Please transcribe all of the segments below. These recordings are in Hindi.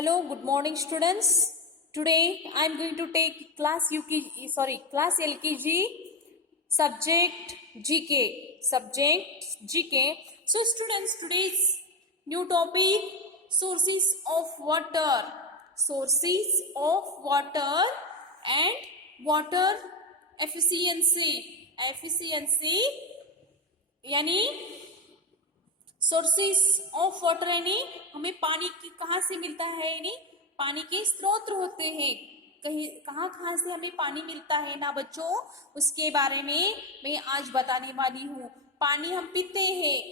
Hello, good morning, students. Today I am going to take class LKG subject GK. So, students, today's new topic: sources of water. Sources of water and water efficiency. Efficiency यानी सोर्सेस ऑफ वाटर यानी हमें पानी की कहाँ से मिलता है, यानी पानी के स्रोत होते हैं, कहाँ से हमें पानी मिलता है ना बच्चों, उसके बारे में मैं आज बताने वाली हूँ। पानी हम पीते हैं,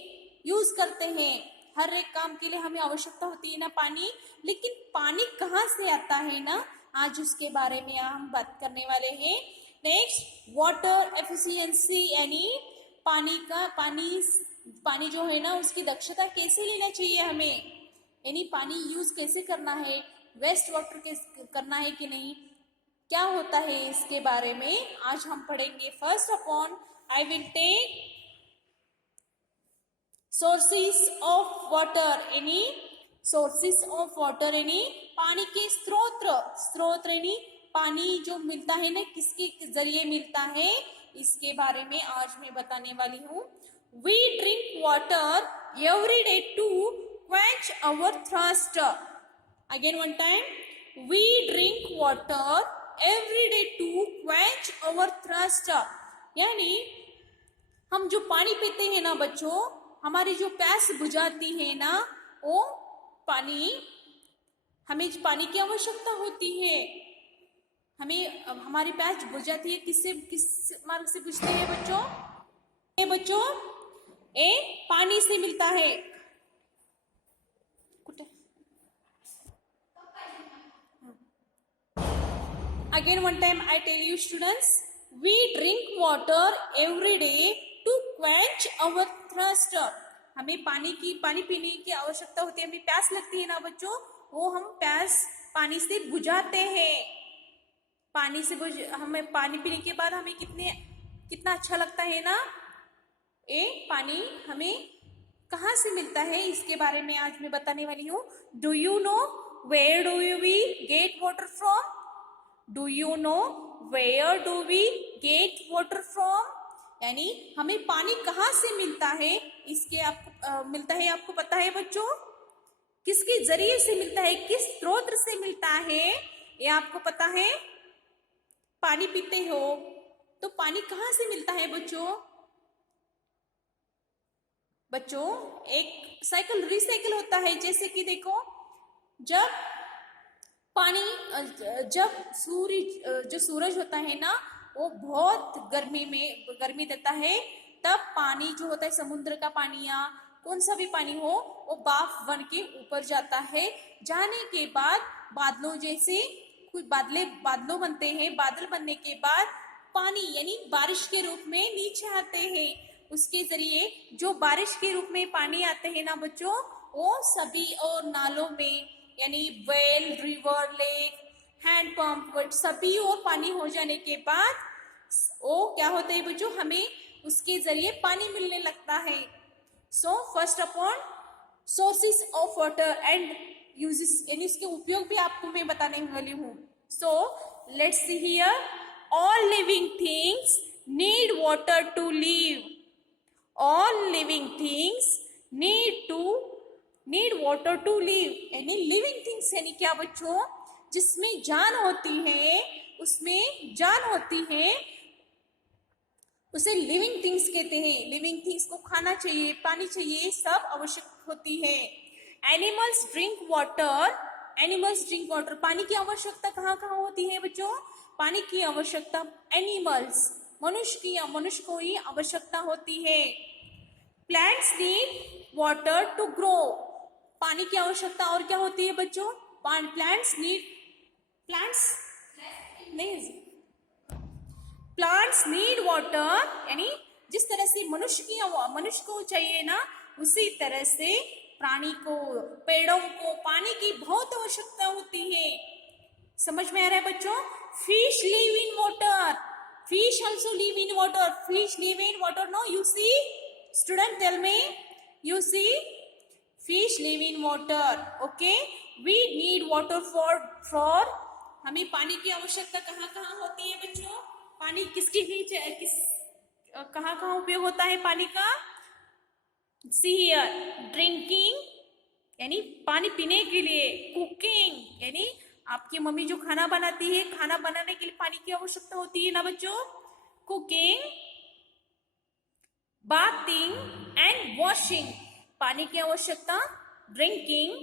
यूज करते हैं, हर एक काम के लिए हमें आवश्यकता होती है ना पानी, लेकिन पानी कहाँ से आता है ना, आज उसके बारे में हम बात करने वाले हैं। नेक्स्ट, वाटर एफिशिएंसी यानी पानी जो है ना उसकी दक्षता कैसे लेना चाहिए हमें, यानी पानी यूज कैसे करना है, वेस्ट वाटर कैसे करना है कि नहीं, क्या होता है, इसके बारे में आज हम पढ़ेंगे। First upon I will take sources of water यानी पानी के स्रोत यानी पानी जो मिलता है ना किसके जरिए मिलता है, इसके बारे में आज मैं बताने वाली हूँ। We drink water every day to quench our thirst. Again one time. We drink water every day to quench our thirst. यानी हम जो पानी पीते हैं ना बच्चों, हमारी जो प्यास बुझाती है ना, वो हमें पानी की आवश्यकता होती है। हमें हमारी प्यास बुझाती है किस मार्ग से बुझती है बच्चों? पानी से मिलता है। Again one time I tell you students, we drink water every day to quench our thirst. हमें पानी पीने की आवश्यकता होती है, हमें प्यास लगती है ना बच्चों, वो हम प्यास पानी से बुझाते हैं। हमें पानी पीने के बाद हमें कितना अच्छा लगता है ना। पानी हमें कहाँ से मिलता है, इसके बारे में आज मैं बताने वाली हूँ। Do you know where do we get water from? Do you know where do we get water from? यानी हमें पानी कहाँ से मिलता है, आपको पता है बच्चों? किसके जरिए से मिलता है, किस स्रोत से मिलता है, ये आपको पता है? पानी पीते हो तो पानी कहाँ से मिलता है बच्चों? एक साइकिल रिसाइकिल होता है। जैसे कि देखो, जब सूरज होता है ना, वो बहुत गर्मी देता है, तब पानी जो होता है समुद्र का पानी या कौन सा भी पानी हो, वो भाप बन के ऊपर जाता है। जाने के बाद बादलों जैसे कुछ बादलों बनते हैं। बादल बनने के बाद पानी यानी बारिश के रूप में नीचे आते हैं। उसके जरिए जो बारिश के रूप में पानी आते हैं ना बच्चों, वो सभी और नालों में यानी well, river, lake, hand pump सभी और पानी हो जाने के बाद वो क्या होता है बच्चों, हमें उसके जरिए पानी मिलने लगता है। So first upon sources of water and uses यानी इसके उपयोग भी आपको मैं बताने वाली हूँ। So let's see here, all living things need water to live. All living things need water to live. यानी living things यानी क्या बच्चों? जिसमें जान होती है, उसमें जान होती है, उसे लिविंग थिंग्स कहते हैं। लिविंग थिंग्स को खाना चाहिए, पानी चाहिए, सब आवश्यक होती है। Animals drink water. पानी की आवश्यकता कहाँ होती है बच्चों? पानी की आवश्यकता मनुष्य को ही आवश्यकता होती है। Plants need water to grow. पानी की आवश्यकता और क्या होती है बच्चों? प्लांट्स नीड वाटर यानी जिस तरह से मनुष्य को चाहिए ना, उसी तरह से प्राणी को, पेड़ों को पानी की बहुत आवश्यकता होती है। समझ में आ रहा है बच्चों? Fish live in water. Fish also live in water. Fish live in water. No, you see? Student, tell me. You see? fish live in water. Okay, we need water for हमें पानी की आवश्यकता कहाँ कहाँ होती है बच्चों? पानी किसकी कहाँ कहाँ उपयोग होता है पानी का? See here, ड्रिंकिंग यानी पानी पीने के लिए, कुकिंग यानी आपकी मम्मी जो खाना बनाती है, खाना बनाने के लिए पानी की आवश्यकता होती है ना बच्चों, कुकिंग, बाथिंग एंड वॉशिंग, पानी की आवश्यकता, drinking,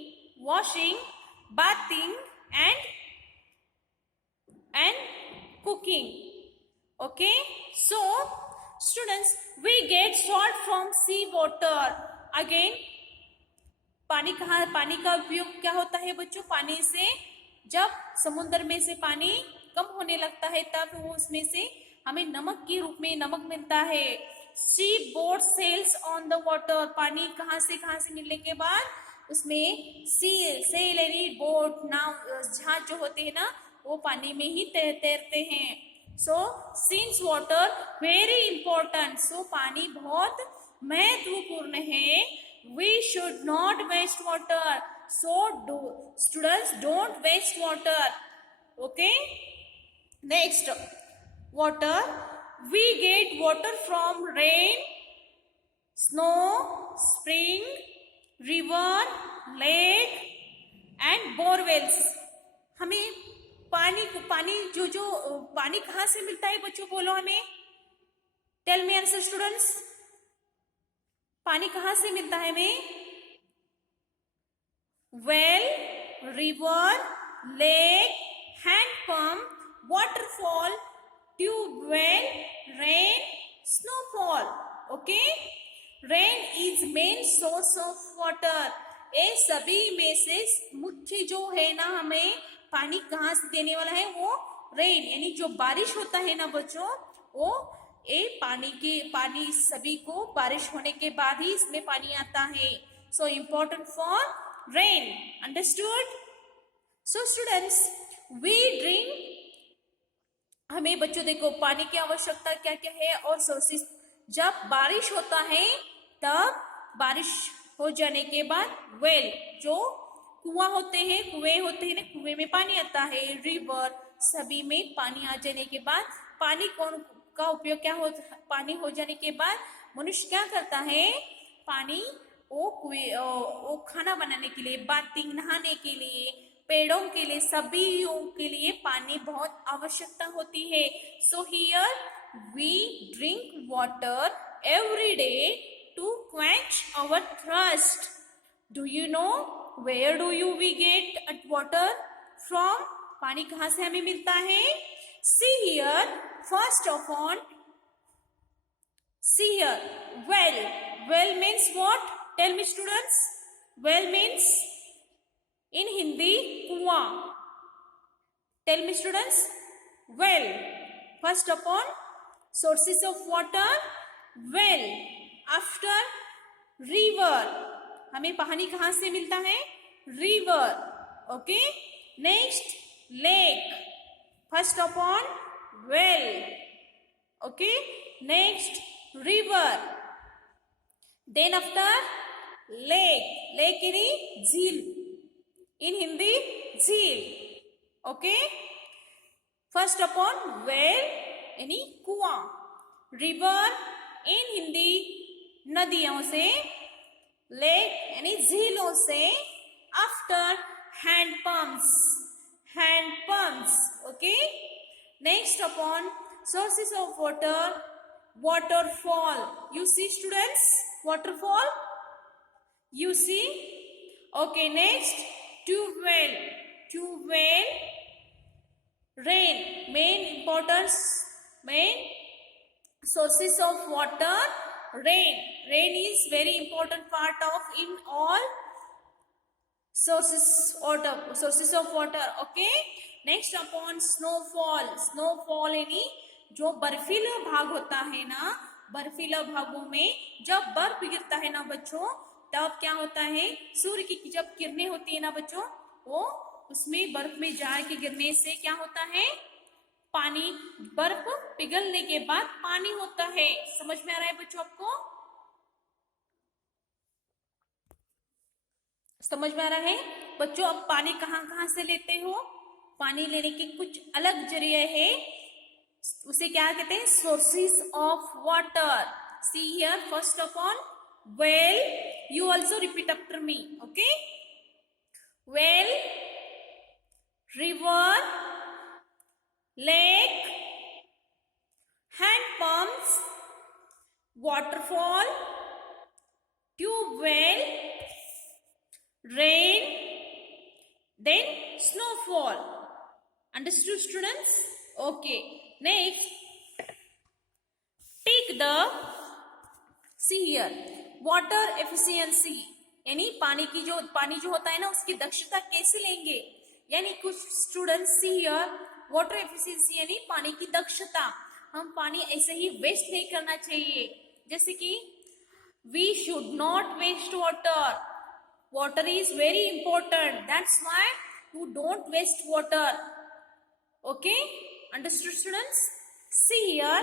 washing, bathing and cooking. Okay, so students, we get salt from sea water. Again, पानी का उपयोग क्या होता है बच्चों? पानी से जब समुद्र में से पानी कम होने लगता है तब वो उसमें से हमें नमक के रूप में नमक मिलता है. Sea boat sails on the water, पानी कहाँ से मिलने के बाद उसमें सेल यानी बोट, नाव, जहाज जो होते हैं ना, वो पानी में ही तैरते हैं. So since water very important, so पानी बहुत महत्वपूर्ण है. We should not waste water, so students don't waste water. Okay, next, water, we get water from rain, snow, spring, river, lake and borewells. हमें पानी कहाँ से मिलता है बच्चों? बोलो हमें, टेल मी आंसर स्टूडेंट्स. पानी कहाँ से मिलता है हमें? Well, river, lake, hand pump, waterfall, tubewell, rain, snowfall. Okay, rain is main source of water. ये सभी में से मुख्य जो है ना, हमें पानी कहाँ से देने वाला है, वो रेन यानी जो बारिश होता है ना बच्चों, वो पानी सभी को बारिश होने के बाद ही इसमें पानी आता है. So important for rain. Understood? So students, we drink, हमें बच्चों देखो पानी की आवश्यकता क्या क्या है और सोर्सेस. जब बारिश होता है तब बारिश हो जाने के बाद वेल, जो कुआं होते हैं, कुएं होते हैं ना, कुएं में पानी आता है. रिवर, सभी में पानी आ जाने के बाद पानी का उपयोग क्या हो, पानी हो जाने के बाद मनुष्य क्या करता है? पानी वो खाना बनाने के लिए, बाथिंग नहाने के लिए, पेड़ों के लिए, सभी के लिए पानी बहुत आवश्यकता होती है. So here we drink water every day to quench our thirst. Do you know where do you we get water from? पानी कहाँ से हमें मिलता है? See here, first of all, see here, well. Well means what? Tell me students. Well means in Hindi, कुआं. Tell me students. Well, first upon sources of water, well. After, river, हमें पानी कहाँ से मिलता है? River. Okay. Next, lake. First upon well. Okay. Next, river. Then after, lake. Lake यानी झील. In Hindi, झील. Okay. First upon well यानी कुआं. River in Hindi नदियों से. Lake यानी झीलों से. After, hand pumps. Hand pumps. Okay. Next upon sources of water, waterfall. You see students, waterfall. You see. Okay. Next, tubewell. Tubewell, rain. Main importance, main sources of water, rain. Rain is very important part of in all sources of water. Okay. Next upon snowfall. Snowfall यानी जो बर्फीला भाग होता है ना, बर्फीला भागों में जब बर्फ गिरता है ना बच्चों, तब क्या होता है? सूर्य की जब किरणें होती है ना बच्चों, वो उसमें बर्फ में जा के गिरने से क्या होता है? पानी, बर्फ पिघलने के बाद पानी होता है. समझ में आ रहा है बच्चों आपको? समझ में आ रहा है बच्चों? अब पानी कहाँ कहाँ से लेते हो? पानी लेने के कुछ अलग जरिए है, उसे क्या कहते हैं? Sources of water. C here, first of all well. You also repeat after me, okay? Well, river, lake, hand pumps, waterfall, tube well, rain, then snowfall. Understood, students? Okay. Next, take the, see here, water efficiency. यानी पानी जो होता है ना, उसकी दक्षता कैसे लेंगे? यानी कुछ students see here, water efficiency यानी पानी की दक्षता. हम पानी ऐसे ही वेस्ट नहीं करना चाहिए. जैसे कि we should not waste water. Water is very important, that's why you don't waste water. Okay, understood students? See here,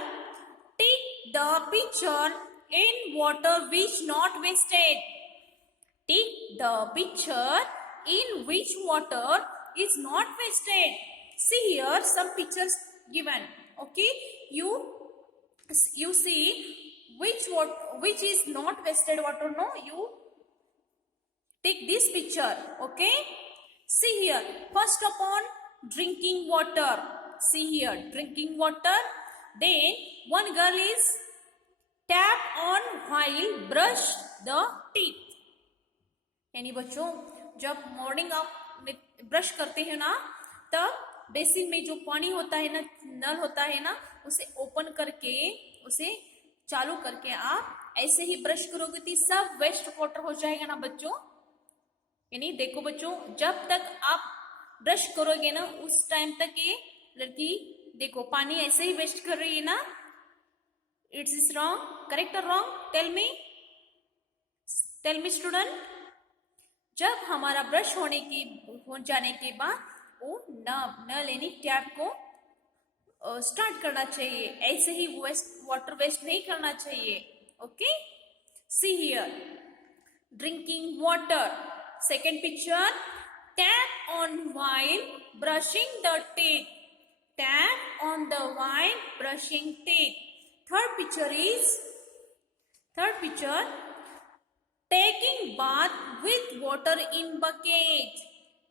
take the picture in water which not wasted. Take the picture in which water is not wasted. See here some pictures given. Okay, you see which is not wasted water. No, you take this picture. Okay, see here, first upon drinking water. See here, drinking water. Then one girl is tap on while brush the teeth. यानी बच्चों, जब मॉर्निंग आप ब्रश करते हैं ना, तब बेसिन में जो पानी होता है ना, नल होता है ना, उसे ओपन करके, उसे चालू करके आप ऐसे ही ब्रश करोगे तो सब वेस्ट वाटर हो जाएगा ना बच्चों. यानी देखो बच्चों, जब तक आप ब्रश करोगे ना, उस टाइम तक ये लड़की देखो पानी ऐसे ही वेस्ट कर रही है ना. इट्स इज रॉन्ग, करेक्ट और रॉन्ग? Tell me student. जब हमारा ब्रश हो जाने के बाद वो नल यानी टैप को स्टार्ट करना चाहिए. ऐसे ही वाटर वेस्ट नहीं करना चाहिए. Okay, see here, drinking water. Second picture, tap on while brushing the teeth. Tap on the while brushing teeth. Third picture, taking bath with water in bucket.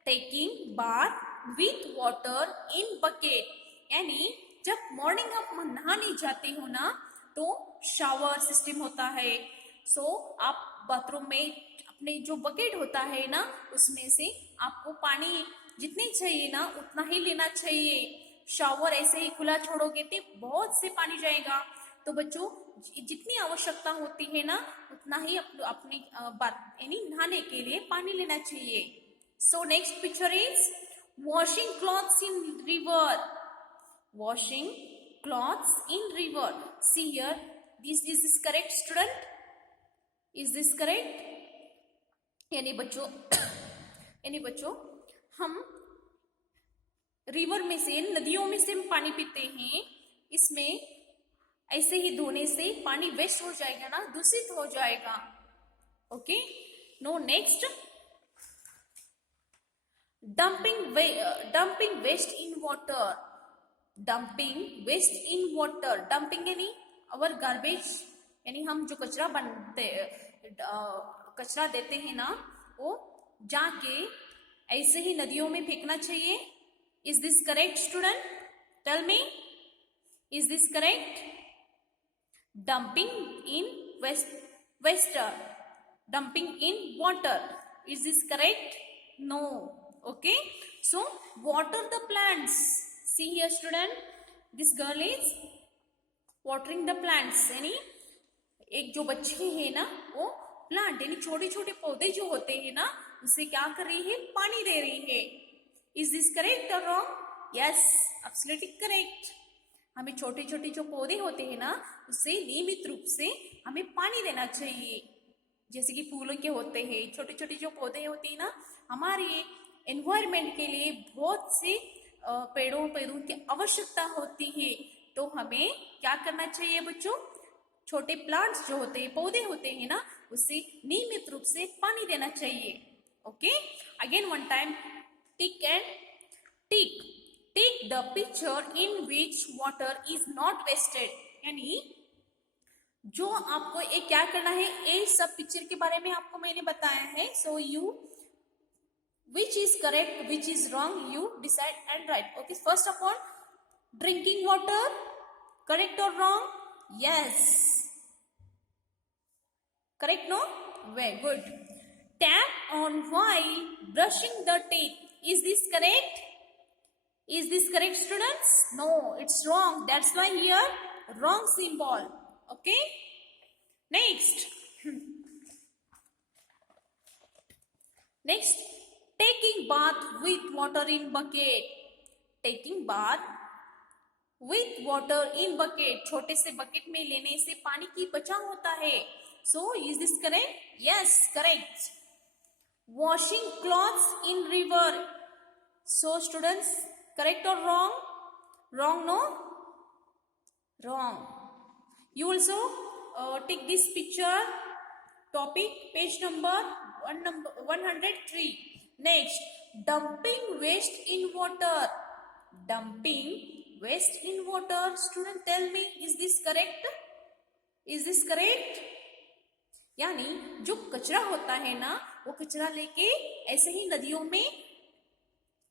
Taking bath with water in bucket. यानी जब मॉर्निंग आप नहाने जाते हो ना, तो शावर सिस्टम होता है. सो आप बाथरूम में अपने जो बकेट होता है ना, उसमें से आपको पानी जितनी चाहिए ना उतना ही लेना चाहिए. शावर ऐसे ही खुला छोड़ोगे तो बहुत से पानी जाएगा. तो बच्चों, जितनी आवश्यकता होती है ना, उतना ही अपनी बात यानी नहाने के लिए पानी लेना चाहिए. So next picture is washing clothes in river. Washing clothes in river. See here, this is correct student? Is this correct? यानी बच्चों हम रिवर में से, नदियों में से हम पानी पीते हैं. इसमें ऐसे ही धोने से पानी वेस्ट हो जाएगा ना, दूषित हो जाएगा. Okay, no next, dumping waste in water. Dumping waste in water. Dumping यानी अवर गार्बेज, यानी हम जो कचरा देते हैं ना, वो जाके ऐसे ही नदियों में फेंकना चाहिए. Is this correct student? Tell me, is this correct? Dumping in dumping in water. Is this correct? No. Okay, so water the plants. See here student, this girl is watering the plants. यानी एक जो बच्ची है ना, वो प्लांट यानी छोटे छोटे पौधे जो होते हैं ना, उसे क्या कर रही है? पानी दे रही है. Is this correct or wrong? Yes, absolutely correct. हमें छोटे छोटे जो पौधे होते हैं ना, उससे नियमित रूप से हमें पानी देना चाहिए. जैसे कि फूलों के होते हैं, छोटे छोटे जो पौधे होते हैं ना, हमारे एनवायरमेंट के लिए बहुत से पेड़ों की आवश्यकता होती है. तो हमें क्या करना चाहिए बच्चों? छोटे प्लांट्स जो होते हैं, पौधे होते हैं ना, उससे नियमित रूप से पानी देना चाहिए. Okay, again one time, tick and tick. Take the picture in which water is not wasted. यानी जो आपको एक क्या करना है, ये सब पिक्चर के बारे में आपको मैंने बताया है. So you which is correct, which is wrong, you decide and write. Okay, first of all, drinking water, correct or wrong? Yes, correct. No, very good. Tap on while brushing the teeth, is this correct? Is this correct, students? No, it's wrong. That's why here wrong symbol. Okay, next. Next, taking bath with water in bucket. Taking bath with water in bucket. छोटे से बकेट में लेने से पानी की बचाव होता है. So is this correct? Yes, correct. Washing clothes in river. So students, correct or wrong? Wrong, no? Wrong. You also take this picture. Topic page number 103. Next, dumping waste in water. Dumping waste in water. Student, tell me, is this correct? Is this correct? यानी जो कचरा होता है ना, वो कचरा लेके ऐसे ही नदियों में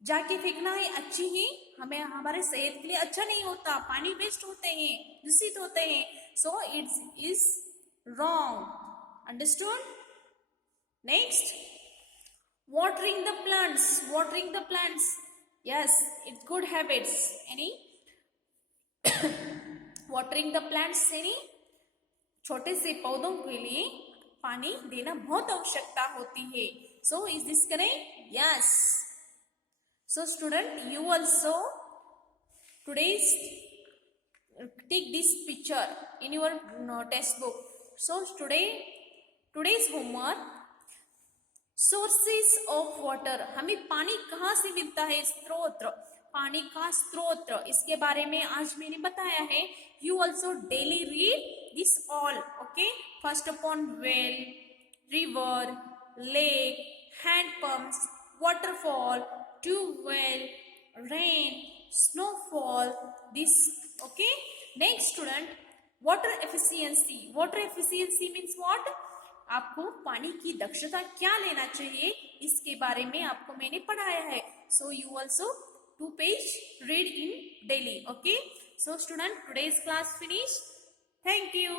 जाके फेंकना है अच्छी ही, हमें हमारे सेहत के लिए अच्छा नहीं होता. पानी वेस्ट होते हैं, दूषित होते हैं. So it is wrong. Understood? Next, watering the plants. Watering the plants. Yes, it's good habits. Any? Watering the plants. Any? छोटे से पौधों के लिए पानी देना बहुत आवश्यकता होती है. So is this correct? Yes. So student, you also today's take this picture in your textbook. So today's homework, sources of water. हमें पानी कहाँ से मिलता है? स्रोत. पानी का स्रोत, इसके बारे में आज मैंने बताया है. You also daily read this all. Okay, first upon well, river, lake, hand pumps, waterfall, tube well, rain, snowfall. This. Okay, next student, water efficiency. Water efficiency means what? आपको पानी की दक्षता क्या लेना चाहिए, इसके बारे में आपको मैंने पढ़ाया है. So you also 2 page read in daily. Okay, so student, today's class finished. Thank you.